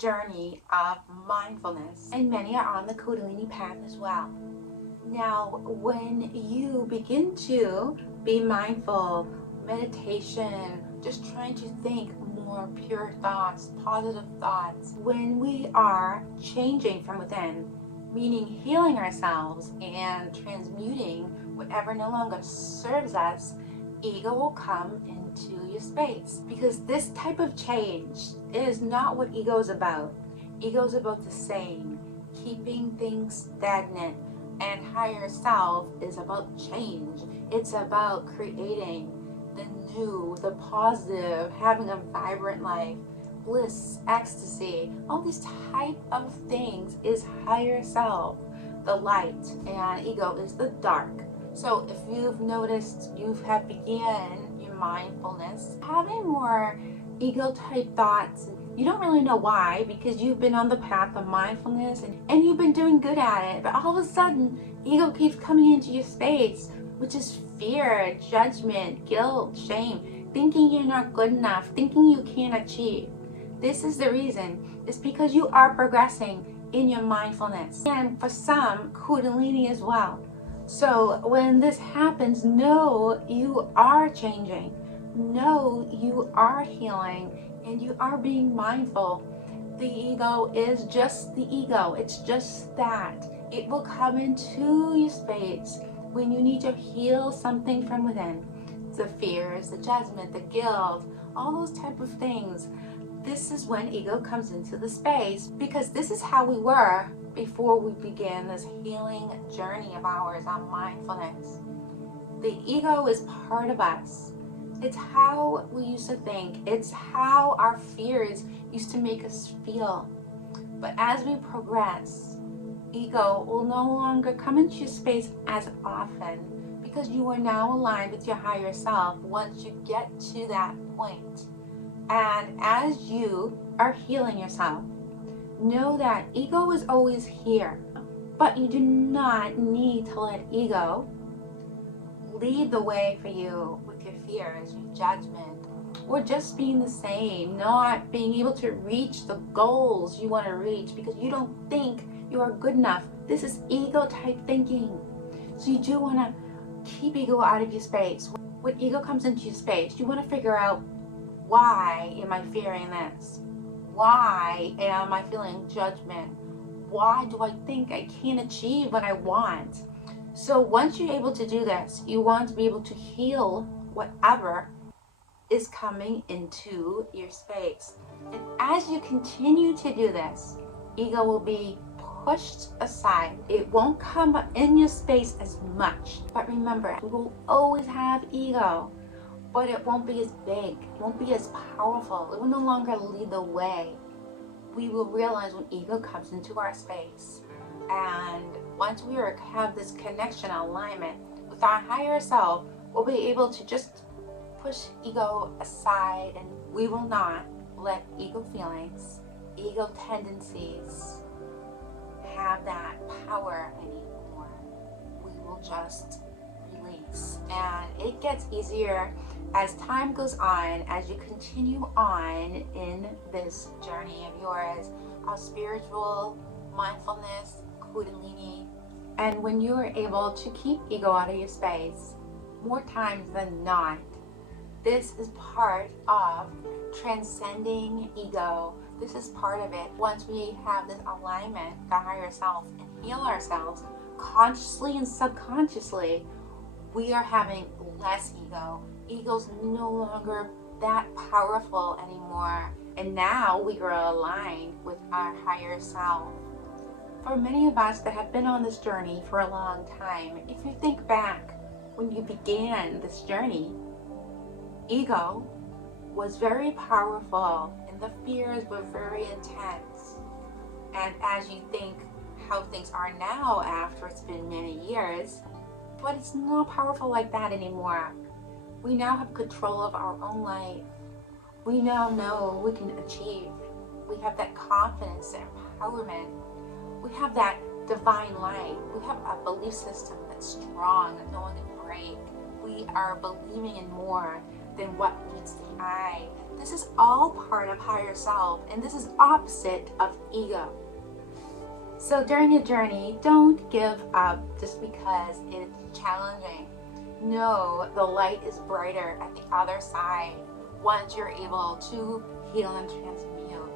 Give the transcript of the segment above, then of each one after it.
journey of mindfulness, and many are on the Kundalini path as well. Now, when you begin to be mindful, meditation, just trying to think more pure thoughts, positive thoughts, when we are changing from within, meaning healing ourselves and transmuting whatever no longer serves us, ego will come into your space. Because this type of change is not what ego is about. Ego is about the same, keeping things stagnant, and higher self is about change. It's about creating the new, the positive, having a vibrant life, bliss, ecstasy, all these type of things is higher self, the light, and ego is the dark. So if you've noticed you have began your mindfulness, having more ego type thoughts, you don't really know why, because you've been on the path of mindfulness and you've been doing good at it, but all of a sudden ego keeps coming into your space, which is fear, judgment, guilt, shame, thinking you're not good enough, thinking you can't achieve. This is the reason. It's because you are progressing in your mindfulness, and for some, Kundalini as well. So when this happens, know you are changing, know you are healing, and you are being mindful. The ego is just the ego. It's just that. It will come into your space when you need to heal something from within. The fears, the judgment, the guilt, all those type of things. This is when ego comes into the space, because this is how we were before we began this healing journey of ours on mindfulness. The ego is part of us. It's how we used to think. It's how our fears used to make us feel. But as we progress, ego will no longer come into your space as often, because you are now aligned with your higher self once you get to that point. And as you are healing yourself, know that ego is always here, but you do not need to let ego lead the way for you with your fears, your judgment, or just being the same, not being able to reach the goals you want to reach because you don't think you are good enough. This is ego type thinking. So you do want to keep ego out of your space. When ego comes into your space, you want to figure out, why am I fearing this? Why am I feeling judgment? Why do I think I can't achieve what I want? So once you're able to do this, you want to be able to heal whatever is coming into your space. And as you continue to do this, ego will be pushed aside. It won't come in your space as much. But remember, we will always have ego, but it won't be as big. It won't be as powerful. It will no longer lead the way. We will realize when ego comes into our space. And once we have this connection, alignment with our higher self, we'll be able to just push ego aside, and we will not let ego feelings, ego tendencies have that power anymore. We will just release. And it gets easier as time goes on, as you continue on in this journey of yours, of spiritual mindfulness, Kundalini. And when you are able to keep ego out of your space, more times than not, this is part of transcending ego. This is part of it. Once we have this alignment, the higher self, and heal ourselves consciously and subconsciously, we are having less ego. Ego's no longer that powerful anymore. And now we are aligned with our higher self. For many of us that have been on this journey for a long time, if you think back when you began this journey, ego was very powerful and the fears were very intense. And as you think how things are now after it's been many years, but it's not powerful like that anymore. We now have control of our own life. We now know we can achieve. We have that confidence, that empowerment. We have that divine light. We have a belief system that's strong, that no one can break. We are believing in more. than what meets the eye. This is all part of higher self, and this is opposite of ego. So during your journey, don't give up just because it's challenging. Know the light is brighter at the other side once you're able to heal and transmute.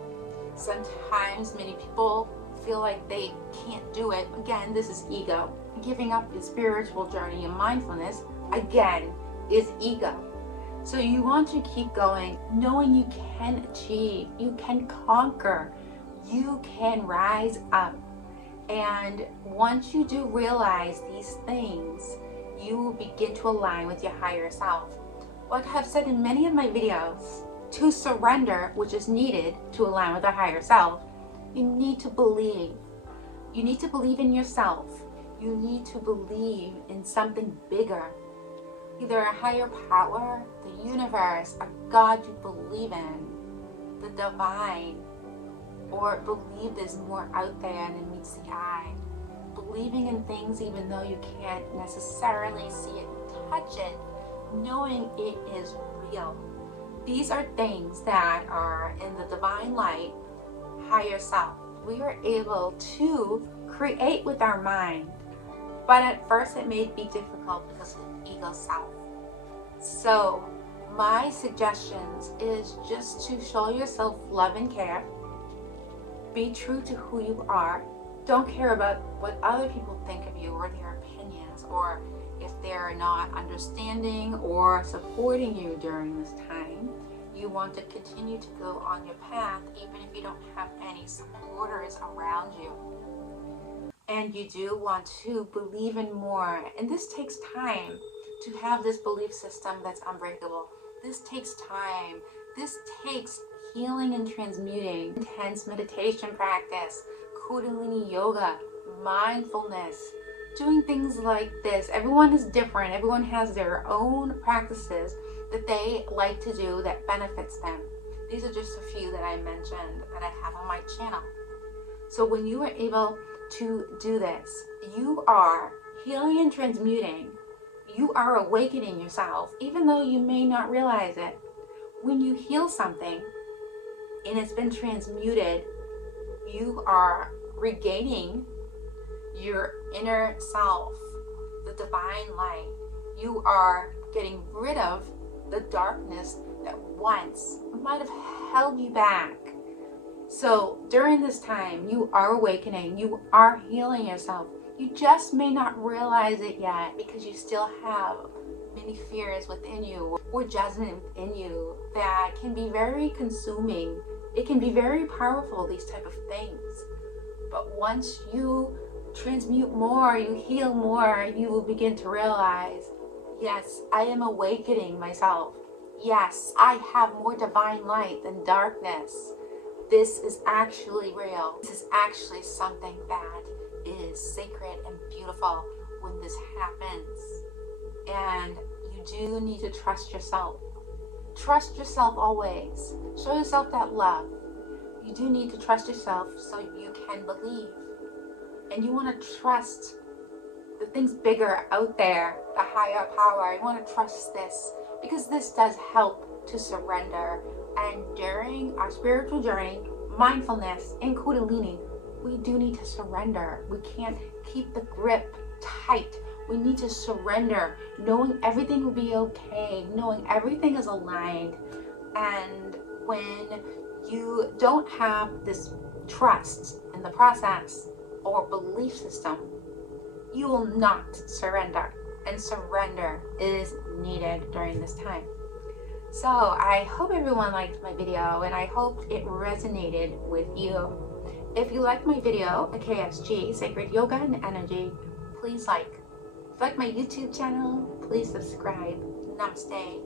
Sometimes many people feel like they can't do it. Again, this is ego. Giving up your spiritual journey and mindfulness, again, is ego. So you want to keep going, knowing you can achieve, you can conquer, you can rise up. And once you do realize these things, you will begin to align with your higher self. Like I've said in many of my videos, to surrender, which is needed to align with our higher self, you need to believe. You need to believe in yourself. You need to believe in something bigger. Either a higher power, the universe, a God you believe in, the divine, or believe there's more out there than meets the eye. Believing in things even though you can't necessarily see it, touch it, knowing it is real. These are things that are in the divine light, higher self. We are able to create with our mind, but at first it may be difficult because of ego self. So my suggestions is just to show yourself love and care. Be true to who you are. Don't care about what other people think of you or their opinions, or if they're not understanding or supporting you during this time. You want to continue to go on your path even if you don't have any supporters around you. And you do want to believe in more. And this takes time to have this belief system that's unbreakable. This takes time. This takes healing and transmuting, intense meditation practice, Kundalini yoga, mindfulness, doing things like this. Everyone is different. Everyone has their own practices that they like to do that benefits them. These are just a few that I mentioned that I have on my channel. So when you are able to do this, you are healing and transmuting. You are awakening yourself, even though you may not realize it. When you heal something and it's been transmuted, you are regaining your inner self, the divine light. You are getting rid of the darkness that once might have held you back. So during this time, you are awakening, you are healing yourself. You just may not realize it yet because you still have many fears within you or judgment within you that can be very consuming. It can be very powerful, these type of things. But once you transmute more, you heal more, you will begin to realize, yes, I am awakening myself. Yes, I have more divine light than darkness. This is actually real. This is actually something that is sacred and beautiful when this happens. And you do need to trust yourself. Trust yourself always. Show yourself that love. You do need to trust yourself so you can believe. And you want to trust the things bigger out there, the higher power. You want to trust this because this does help to surrender. And during our spiritual journey, mindfulness and Kundalini, we do need to surrender. We can't keep the grip tight. We need to surrender, knowing everything will be okay, knowing everything is aligned. And when you don't have this trust in the process or belief system, you will not surrender. And surrender is needed during this time. So I hope everyone liked my video and I hope it resonated with you. If you like my video, a KSG, Sacred Yoga and Energy, please like. If you like my YouTube channel, please subscribe. Namaste.